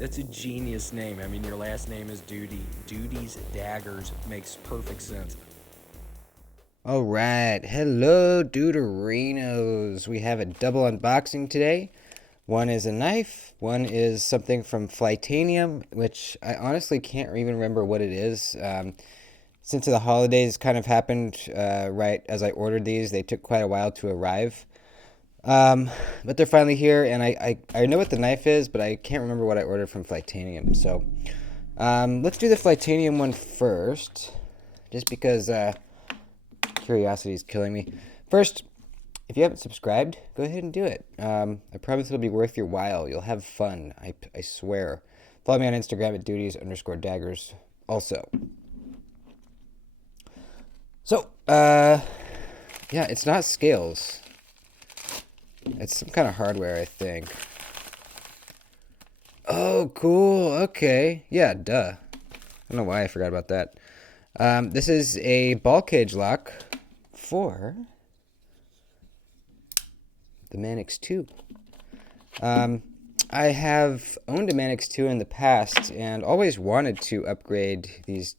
That's a genius name. I mean, your last name is Duty. Duty's Daggers makes perfect sense. All right, hello, Deuterinos. We have a double unboxing today. One is a knife, one is something from Flightanium, which I honestly can't even remember what it is. Since the holidays kind of happened right as I ordered these, they took quite a while to arrive. But they're finally here, and I know what the knife is, but I can't remember what I ordered from Flightanium. So let's do the Flightanium one first, just because curiosity is killing me. First, if you haven't subscribed, go ahead and do it. I promise it'll be worth your while. You'll have fun. I swear. Follow me on Instagram at duties_daggers also. So, yeah, it's not scales. It's some kind of hardware, I think. Oh, cool. Okay. Yeah, duh. I don't know why I forgot about that. This is a ball cage lock for the Manix 2. Um, I have owned a Manix 2 in the past and always wanted to upgrade these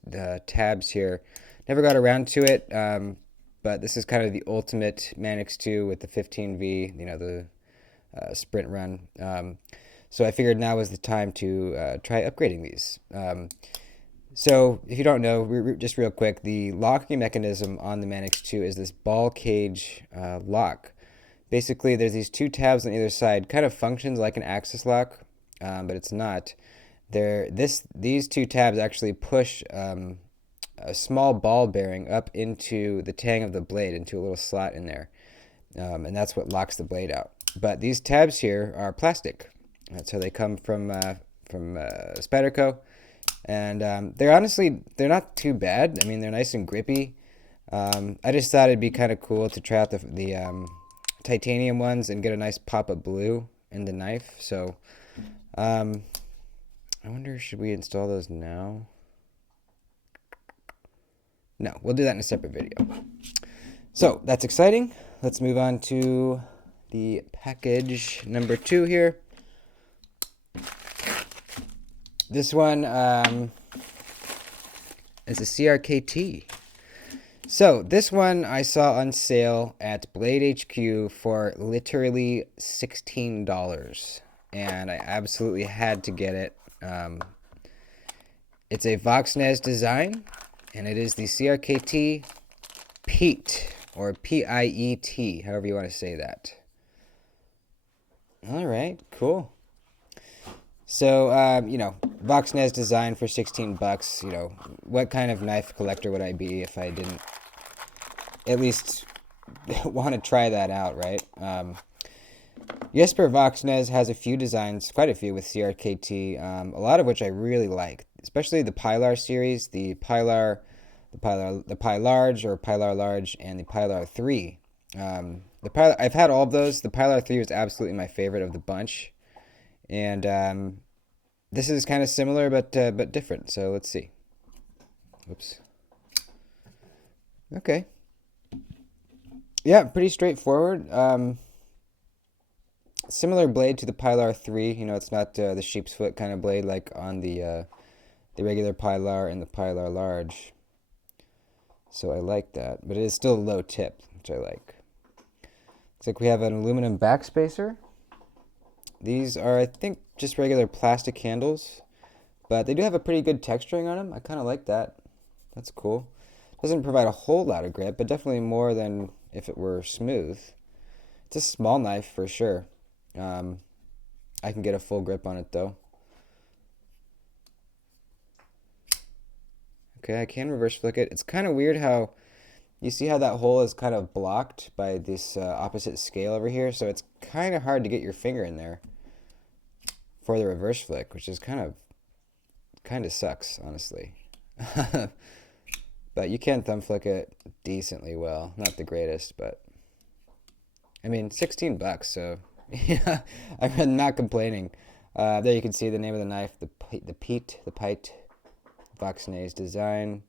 tabs here. Never got around to it, but this is kind of the ultimate Manix 2 with the 15V, the sprint run. So I figured now was the time to try upgrading these. So if you don't know, just real quick, the locking mechanism on the Manix 2 is this ball cage lock. Basically, there's these two tabs on either side, kind of functions like an axis lock, but it's not. These two tabs actually push a small ball bearing up into the tang of the blade, into a little slot in there, and that's what locks the blade out. But these tabs here are plastic, so they come from Spyderco, and they're not too bad. I mean, they're nice and grippy. I just thought it'd be kind of cool to try out the titanium ones and get a nice pop of blue in the knife. So I wonder, should we install those now? No, we'll do that in a separate video. So that's exciting. Let's move on to the package number 2 here. This one is a CRKT. So this one I saw on sale at Blade HQ for literally $16, and I absolutely had to get it. It's a Voxnez design, and it is the CRKT Pete, or Piet, however you want to say that. All right, cool. So, Voxnez design for 16 bucks. What kind of knife collector would I be if I didn't at least want to try that out, right? Jesper Voxnez has a few designs, quite a few with CRKT, a lot of which I really like, especially the Pilar series, the Pi Large or Pilar Large, and the Pilar 3. I've had all of those. The Pilar 3 was absolutely my favorite of the bunch, and this is kind of similar but different. So let's see. Oops. Okay. Yeah, pretty straightforward. Similar blade to the Pilar 3. It's not the sheep's foot kind of blade like on the regular Pilar and the Pilar Large. So I like that, but it is still low tip, which I like. Looks like we have an aluminum backspacer. These are, I think, just regular plastic handles, but they do have a pretty good texturing on them. I kind of like that. That's cool. Doesn't provide a whole lot of grip, but definitely more than if it were smooth. It's a small knife for sure. I can get a full grip on it though. Okay, I can reverse flick it. It's kind of weird how you see how that hole is kind of blocked by this opposite scale over here, so it's kind of hard to get your finger in there for the reverse flick, which is kind of sucks, honestly. But you can thumb flick it decently well. Not the greatest, but I mean, 16 bucks, so yeah, I'm not complaining. There you can see the name of the knife, the Pite Voxnez design.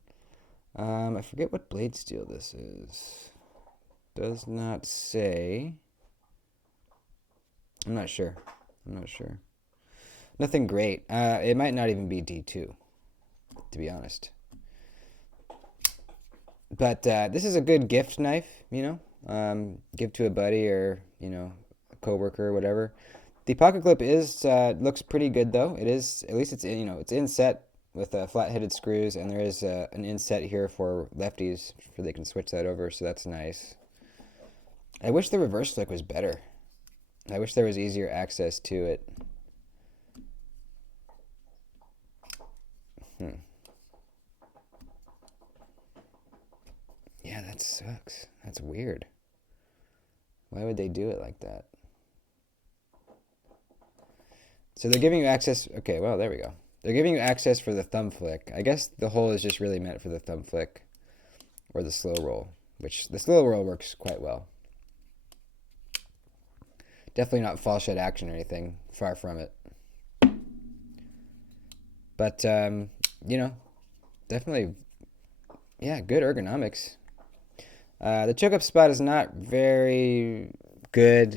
I forget what blade steel this is. Does not say. I'm not sure. Nothing great. It might not even be D2, to be honest. But this is a good gift knife, you know. Give to a buddy or a coworker or whatever. The pocket clip is looks pretty good though. It is, at least it's it's inset with flat-headed screws, and there is an inset here for lefties for they can switch that over, so that's nice. I wish the reverse flick was better. I wish there was easier access to it. Yeah, that sucks. That's weird. Why would they do it like that? So they're giving you access. Okay, well, there we go. They're giving you access for the thumb flick. I guess the hole is just really meant for the thumb flick or the slow roll, which the slow roll works quite well. Definitely not fall shed action or anything. Far from it. But, definitely, yeah, good ergonomics. The choke up spot is not very good.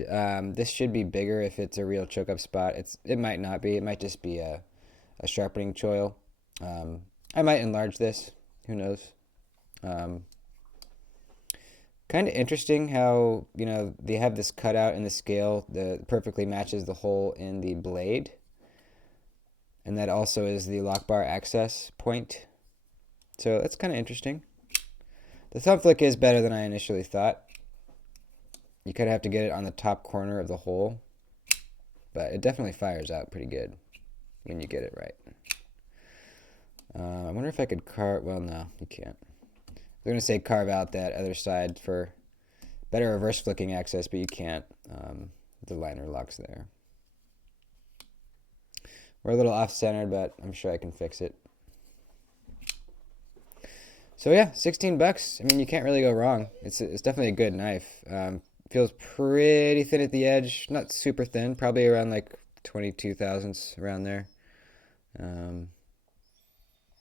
This should be bigger if it's a real choke up spot. It might not be. It might just be a sharpening choil. I might enlarge this. Who knows? Kind of interesting how they have this cutout in the scale that perfectly matches the hole in the blade, and that also is the lock bar access point. So that's kind of interesting. The thumb flick is better than I initially thought. You kind of have to get it on the top corner of the hole, but it definitely fires out pretty good when you get it right. I wonder if I could carve. Well, no, you can't. I'm going to say carve out that other side for better reverse flicking access, but you can't. The liner locks there. We're a little off-centered, but I'm sure I can fix it. So yeah, 16 bucks. I mean, you can't really go wrong. It's definitely a good knife. Feels pretty thin at the edge. Not super thin, probably around like 22 thousandths around there.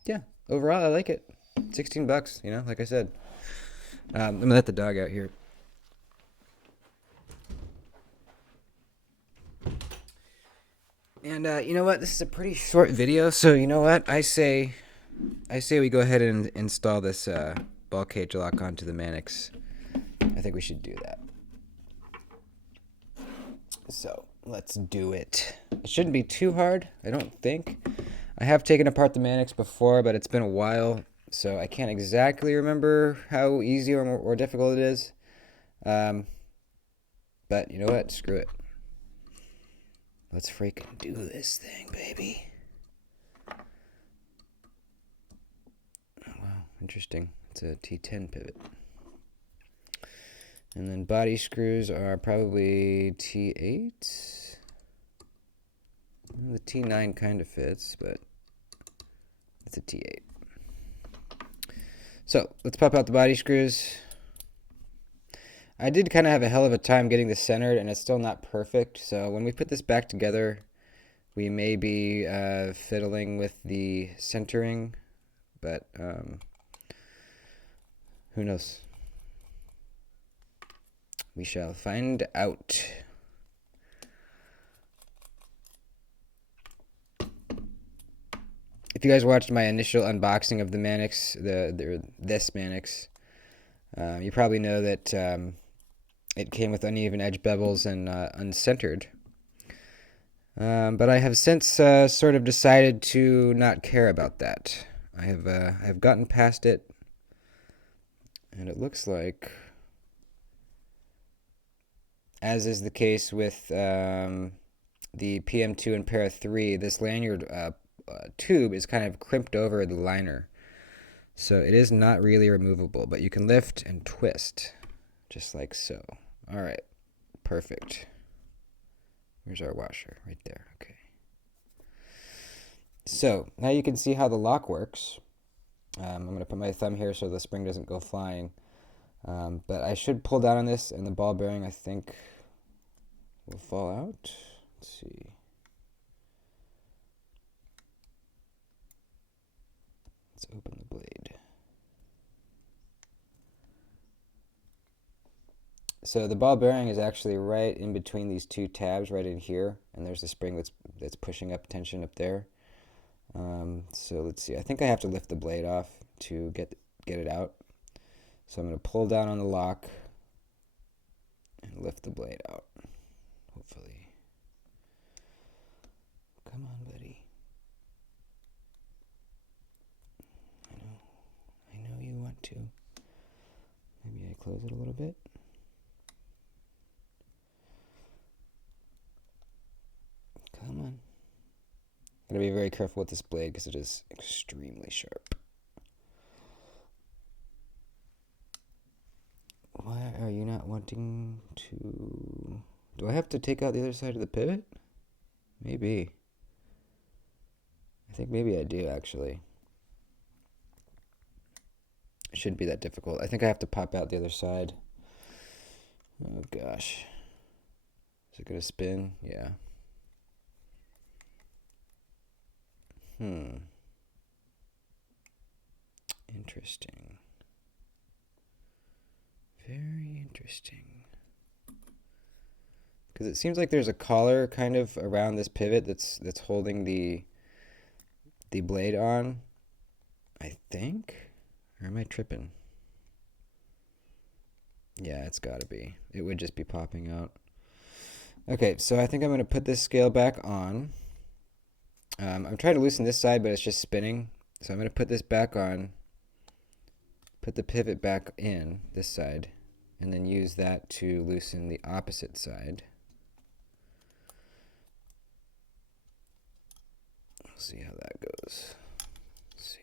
Yeah, overall I like it. 16 bucks, like I said. Let me let the dog out here. And you know what? This is a pretty short video, so you know what? I say we go ahead and install this ball cage lock onto the Manix. I think we should do that. So let's do it. It shouldn't be too hard, I don't think. I have taken apart the Manix before, but it's been a while, so I can't exactly remember how easy or difficult it is. But you know what? Screw it. Let's freaking do this thing, baby. Oh, wow, interesting. It's a T10 pivot. And then body screws are probably T8. The T9 kind of fits, but it's a T8. So let's pop out the body screws. I did kind of have a hell of a time getting this centered, and it's still not perfect. So when we put this back together, we may be fiddling with the centering, but who knows? We shall find out. If you guys watched my initial unboxing of the Manix, this Manix, you probably know that it came with uneven edge bevels and uncentered. But I have since sort of decided to not care about that. I have gotten past it, and it looks like, as is the case with the PM2 and Para 3, this lanyard tube is kind of crimped over the liner. So it is not really removable, but you can lift and twist, just like so. All right, perfect. Here's our washer right there. Okay. So now you can see how the lock works. I'm going to put my thumb here so the spring doesn't go flying. But I should pull down on this, and the ball bearing, I think, will fall out. Let's see. Let's open the blade. So the ball bearing is actually right in between these two tabs, right in here, and there's a spring that's pushing up tension up there. So let's see. I think I have to lift the blade off to get it out. So I'm going to pull down on the lock and lift the blade out. Hopefully. Come on, buddy. I know you want to. Maybe I close it a little bit. Come on. Gotta be very careful with this blade because it is extremely sharp. Why are you not wanting to... Do I have to take out the other side of the pivot? Maybe. I think maybe I do, actually. It shouldn't be that difficult. I think I have to pop out the other side. Oh, gosh. Is it going to spin? Yeah. Interesting. Very interesting. Because it seems like there's a collar kind of around this pivot that's holding the blade on, I think. Or am I tripping? Yeah, it's got to be. It would just be popping out. Okay, so I think I'm going to put this scale back on. I'm trying to loosen this side, but it's just spinning. So I'm going to put this back on, put the pivot back in this side, and then use that to loosen the opposite side. We'll see how that goes. Let's see.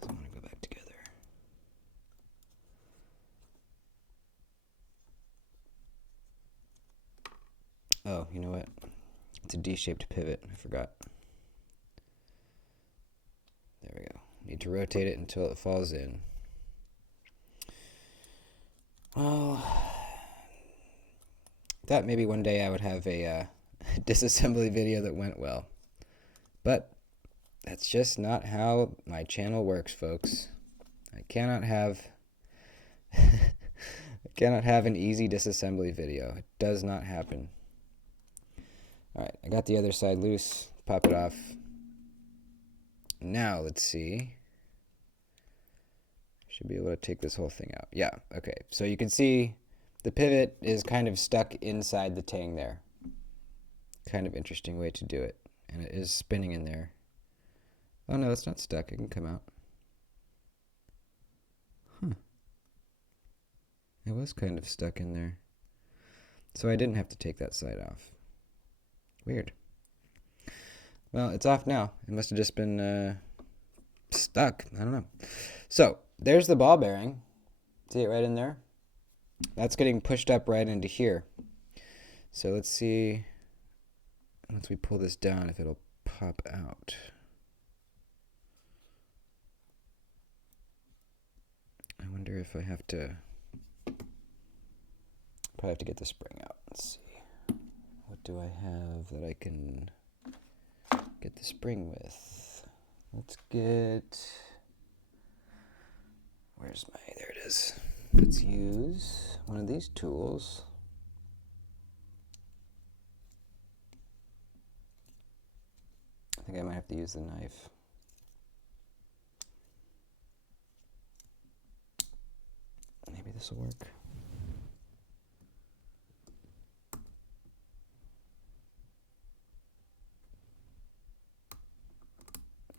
Doesn't want to go back together. Oh, you know what? It's a D-shaped pivot. I forgot. There we go. Need to rotate it until it falls in. Well, thought maybe one day I would have a disassembly video that went well. But that's just not how my channel works, folks. I cannot have an easy disassembly video. It does not happen. Alright, I got the other side loose. Pop it off. Now, let's see. Should be able to take this whole thing out. Yeah, okay. So you can see the pivot is kind of stuck inside the tang there. Kind of interesting way to do it. And it is spinning in there. Oh no, it's not stuck. It can come out. Huh. It was kind of stuck in there. So I didn't have to take that side off. Weird. Well, it's off now. It must have just been stuck. I don't know. So, there's the ball bearing. See it right in there? That's getting pushed up right into here. So let's see, once we pull this down, if it'll pop out. I wonder if I have to, probably have to get the spring out. Let's see. What do I have that I can get the spring with? Let's get, there it is. Let's use one of these tools. I think I might have to use the knife. Maybe this will work.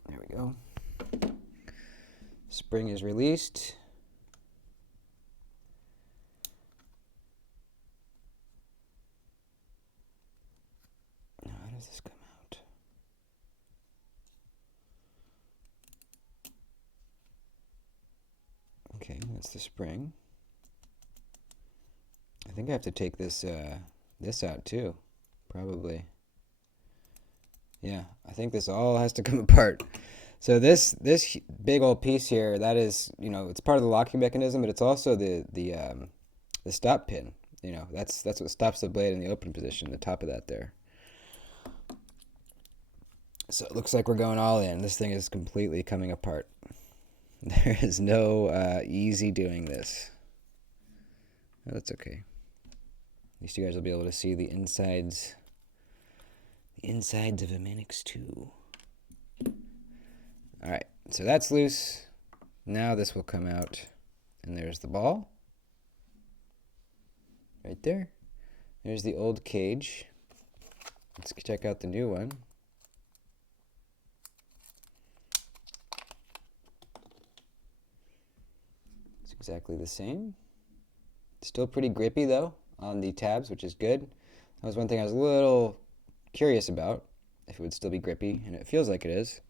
There we go. Spring is released. Now, how does this come out? Okay, that's the spring. I think I have to take this this out too, probably. Yeah, I think this all has to come apart. So this big old piece here, that is, you know, it's part of the locking mechanism, but it's also the stop pin. You know, that's what stops the blade in the open position, the top of that there. So it looks like we're going all in. This thing is completely coming apart. There is no easy doing this. Oh, that's okay. At least you guys will be able to see the insides of a Manix 2. Alright, so that's loose. Now this will come out. And there's the ball. Right there. There's the old cage. Let's check out the new one. It's exactly the same. Still pretty grippy though on the tabs, which is good. That was one thing I was a little curious about, if it would still be grippy, and it feels like it is.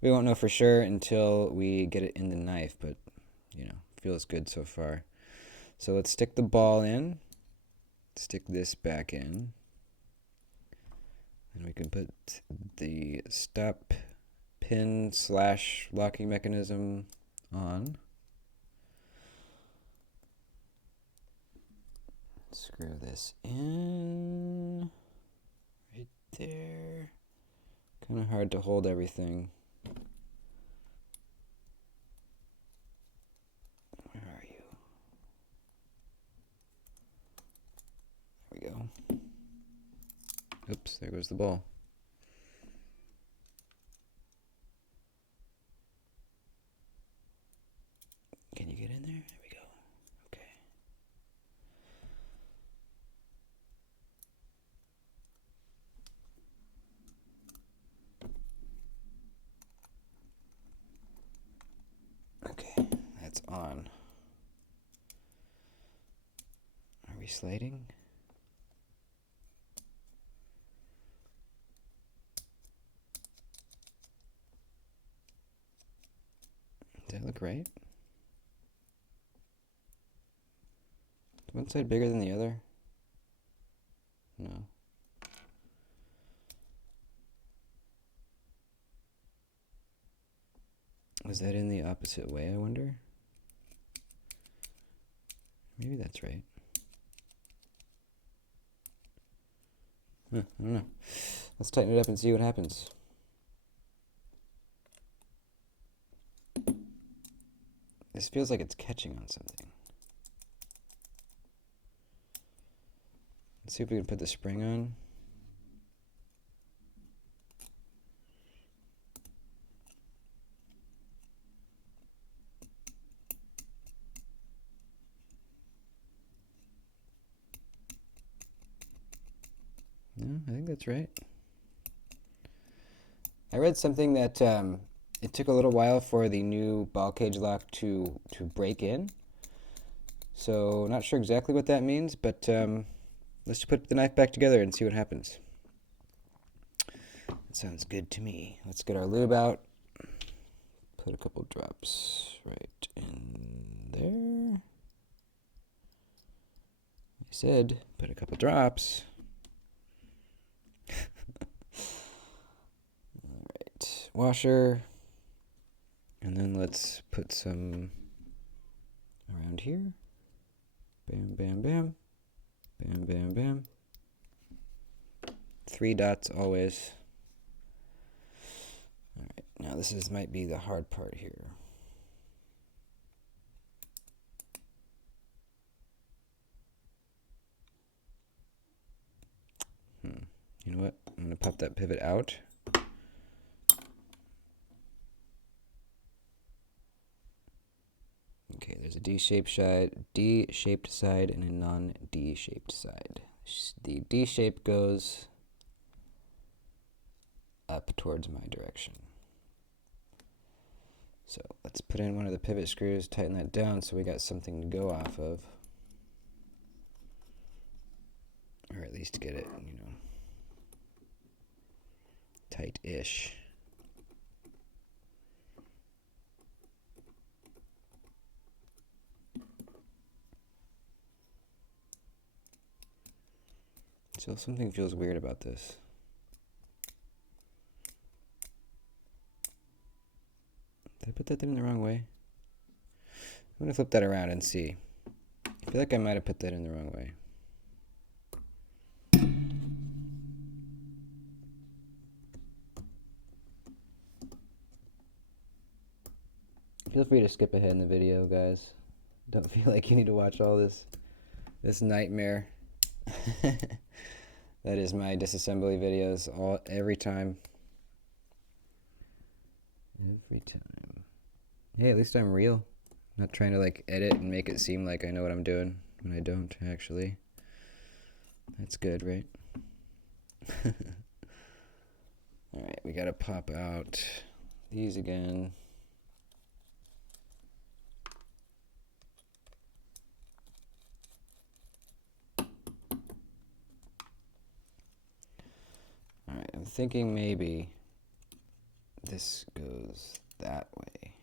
We won't know for sure until we get it in the knife, but you know, feels good so far. So let's stick the ball in, stick this back in, and we can put the stop pin / locking mechanism on. Screw this in right there. Kind of hard to hold everything. Where are you? There we go. Oops, there goes the ball. Can you get in there? There we go. Okay. Okay, that's on. Are we sliding? Does that look right? Is one side bigger than the other? No. Was that in the opposite way, I wonder? Maybe that's right. Huh, I don't know. Let's tighten it up and see what happens. This feels like it's catching on something. Let's see if we can put the spring on. No, I think that's right. I read something that it took a little while for the new ball cage lock to break in. So not sure exactly what that means, but let's just put the knife back together and see what happens. That sounds good to me. Let's get our lube out. Put a couple drops right in there. I said put a couple drops. Alright, washer. And then let's put some around here. Bam, bam, bam. Bam, bam, bam. 3 dots always. Alright, now this might be the hard part here. You know what? I'm going to pop that pivot out. Okay, there's a D-shaped side and a non-D-shaped side. The D shape goes up towards my direction. So let's put in one of the pivot screws, tighten that down so we got something to go off of. Or at least get it, you know, tight-ish. Still, something feels weird about this. Did I put that in the wrong way? I'm gonna flip that around and see. I feel like I might have put that in the wrong way. Feel free to skip ahead in the video, guys. Don't feel like you need to watch all this nightmare. That is my disassembly videos every time. Every time. Hey, at least I'm real. I'm not trying to like edit and make it seem like I know what I'm doing when I don't actually. That's good, right? Alright, we gotta pop out these again. Alright, I'm thinking maybe this goes that way.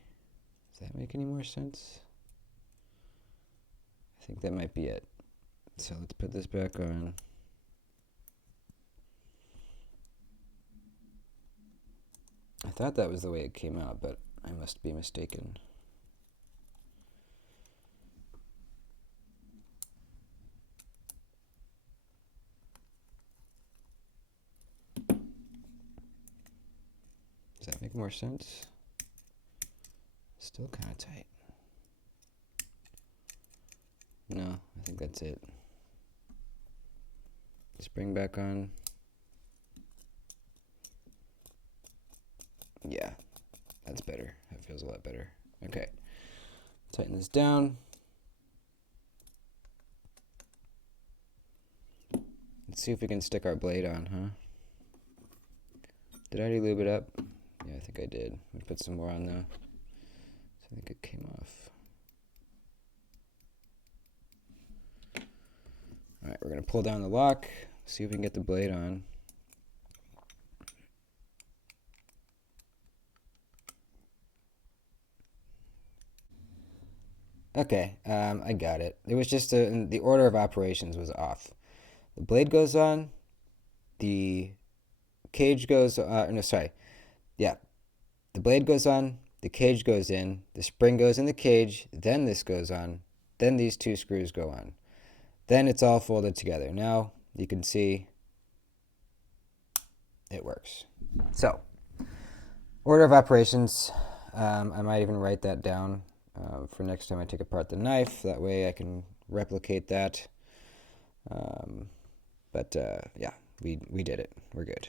Does that make any more sense? I think that might be it. So let's put this back on. I thought that was the way it came out, but I must be mistaken. Does that make more sense? Still kind of tight. No, I think that's it. Spring back on. Yeah, that's better. That feels a lot better. Okay, tighten this down. Let's see if we can stick our blade on, huh? Did I already lube it up? Yeah, I think I did. We put some more on though. So I think it came off. Alright, we're going to pull down the lock, see if we can get the blade on. Okay, I got it. It was just the order of operations was off. The blade goes on, the cage goes no, sorry. Yeah, the blade goes on, the cage goes in, the spring goes in the cage, then this goes on, then these two screws go on. Then it's all folded together. Now you can see it works. So, order of operations, I might even write that down for next time I take apart the knife. That way I can replicate that. But yeah, we did it. We're good.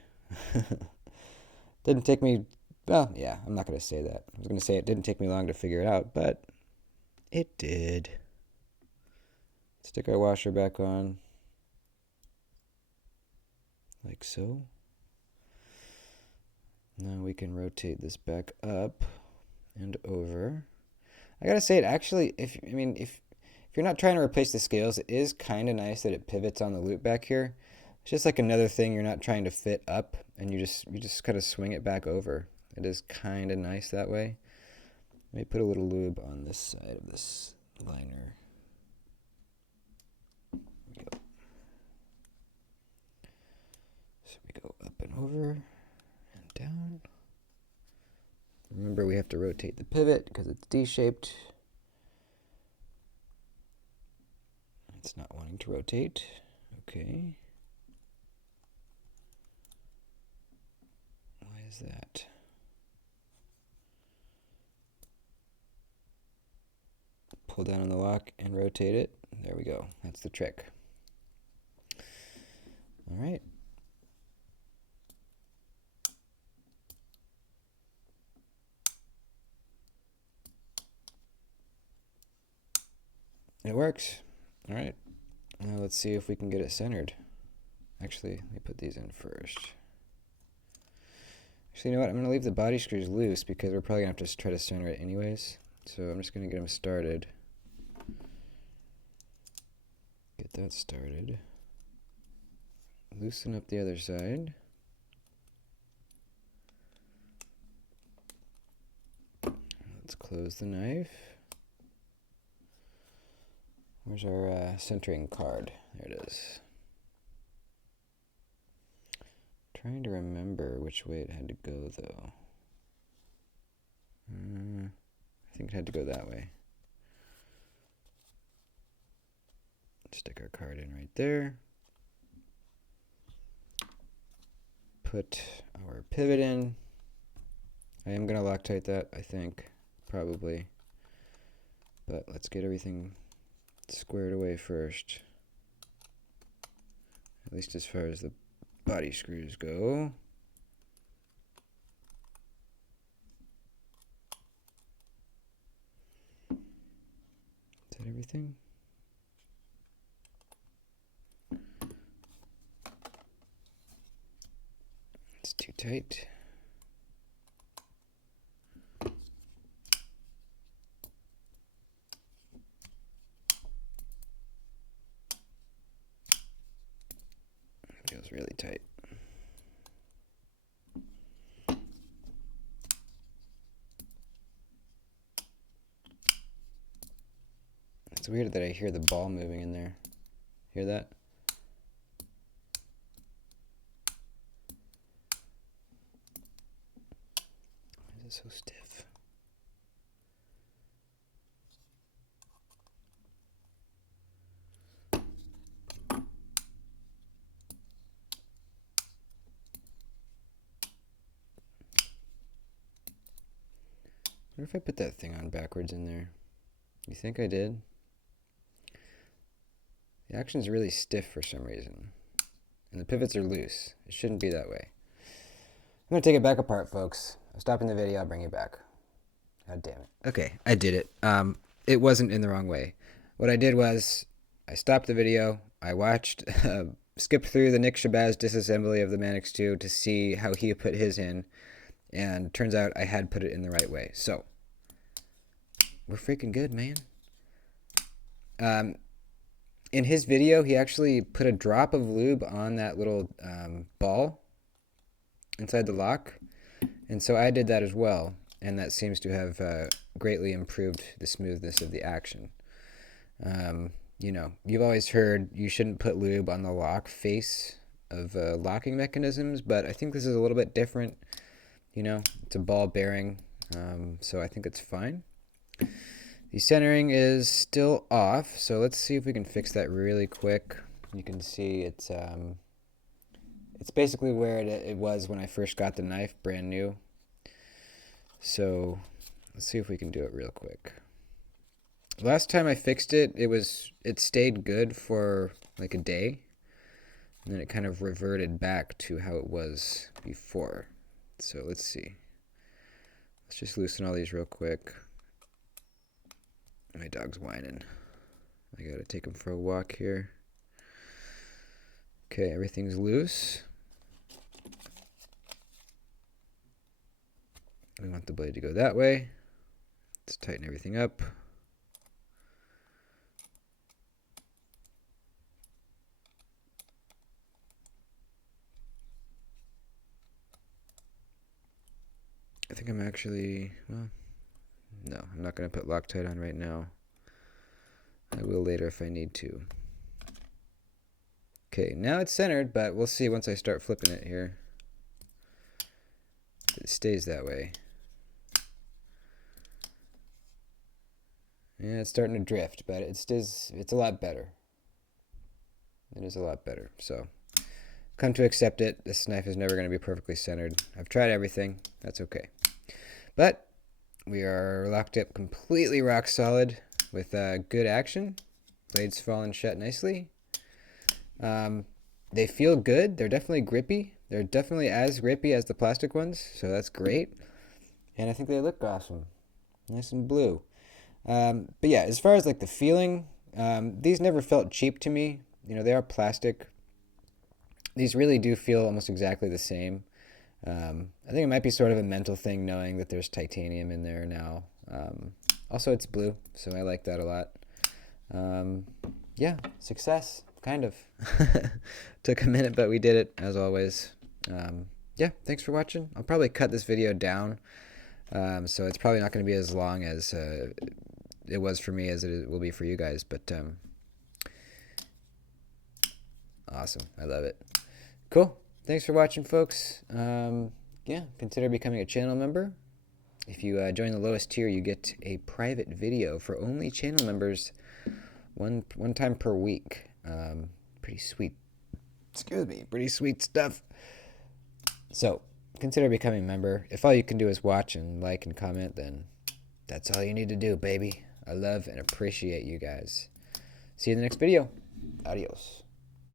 Didn't take me, well, yeah, I'm not going to say that. I was going to say it didn't take me long to figure it out, but it did. Stick our washer back on. Like so. Now we can rotate this back up and over. I gotta say, it actually, if you're not trying to replace the scales, it is kind of nice that it pivots on the loop back here. It's just like another thing you're not trying to fit up, and you just kind of swing it back over. It is kind of nice that way. Let me put a little lube on this side of this liner. There we go. So we go up and over and down. Remember, we have to rotate the pivot because it's D-shaped. It's not wanting to rotate. Okay. Why is that? Pull down on the lock and rotate it. There we go. That's the trick. All right. It works. All right. Now let's see if we can get it centered. Actually, let me put these in first. Actually, you know what? I'm going to leave the body screws loose because we're probably going to have to try to center it anyways. So I'm just going to get them started. Get that started. Loosen up the other side. Let's close the knife. Where's our centering card? There it is. Trying to remember which way it had to go, though. I think it had to go that way. Stick our card in right there. Put our pivot in. I am going to Loctite that, I think. probably. But let's get everything squared away first. At least as far as the body screws go. Is that everything? It's too tight. Feels really tight. It's weird that I hear the ball moving in there. Hear that? Why is it so stiff? What if I put that thing on backwards in there? You think I did? The action's really stiff for some reason. And the pivots are loose. It shouldn't be that way. I'm going to take it back apart, folks. I'm stopping the video. I'll bring you back. God damn it. Okay, I did it. It wasn't in the wrong way. What I did was I stopped the video. I watched, skipped through the Nick Shabazz disassembly of the Manix 2 to see how he put his in. And turns out I had put it in the right way. So, we're freaking good, man. In his video, he actually put a drop of lube on that little ball inside the lock. And so I did that as well. And that seems to have greatly improved the smoothness of the action. You know, you've always heard you shouldn't put lube on the lock face of locking mechanisms, but I think this is a little bit different. You know, it's a ball bearing, so I think it's fine. The centering is still off, so let's see if we can fix that really quick. You can see it's basically where it was when I first got the knife, brand new. So let's see if we can do it real quick. Last time I fixed it, it stayed good for like a day, and then it kind of reverted back to how it was before. So let's see. Let's just loosen all these real quick. My dog's whining. I gotta take him for a walk here. Okay, everything's loose. We want the blade to go that way. Let's tighten everything up. I think I'm actually, well, no, I'm not going to put Loctite on right now. I will later if I need to. Okay, now it's centered, but we'll see once I start flipping it here. It stays that way. Yeah, it's starting to drift, but it's a lot better. It is a lot better. So, come to accept it. This knife is never going to be perfectly centered. I've tried everything. That's okay. But we are locked up completely rock solid with good action. Blades falling shut nicely. They feel good. They're definitely grippy. They're definitely as grippy as the plastic ones, so that's great. And I think they look awesome. Nice and blue. But yeah, as far as like the feeling, these never felt cheap to me. You know, they are plastic. These really do feel almost exactly the same. I think it might be sort of a mental thing knowing that there's titanium in there now. Also, it's blue, so I like that a lot. Yeah, success, kind of. Took a minute, but we did it, as always. Yeah, thanks for watching. I'll probably cut this video down, so it's probably not going to be as long as it was for me as it will be for you guys, but awesome. I love it. Cool. Thanks for watching, folks. Yeah, consider becoming a channel member. If you join the lowest tier, you get a private video for only channel members one time per week. Pretty sweet. Excuse me. Pretty sweet stuff. So, consider becoming a member. If all you can do is watch and like and comment, then That's all you need to do, baby. I love and appreciate you guys. See you in the next video. Adios.